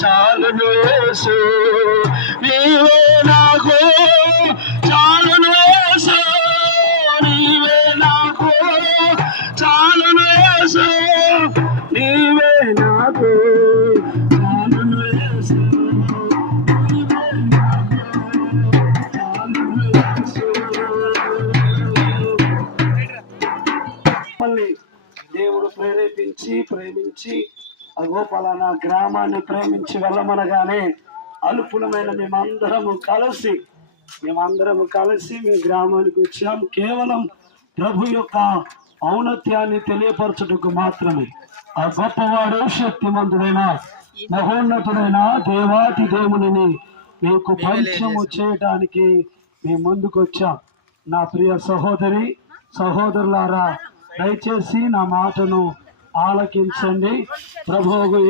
చాలును యేసు, నీవే నాకు చాలును యేసు, నీవే నాకు చాలును యేసు, నీవే నాకు చాలును యేసు, నీవే నాకు చాలును యేసు. మళ్ళీ దేవుడు ప్రేమించి అగో పలానా గ్రామాన్ని ప్రేమించి వెళ్ళమనగానే అల్పులమైన మేమందరము కలిసి మీ గ్రామానికి వచ్చాం. కేవలం ప్రభు యొక్క ఔన్నత్యాన్ని తెలియపరచుటకు మాత్రమే. ఆ గొప్పవాడు శక్తిమంతుడైన మహోన్నతుడైన దేవాతి దేవుని మీకు పరిచయము చేయడానికి మీ ముందుకు వచ్చాం. నా ప్రియ సహోదరులారా, దయచేసి నా మాటను ఆలకించండి. ప్రభువు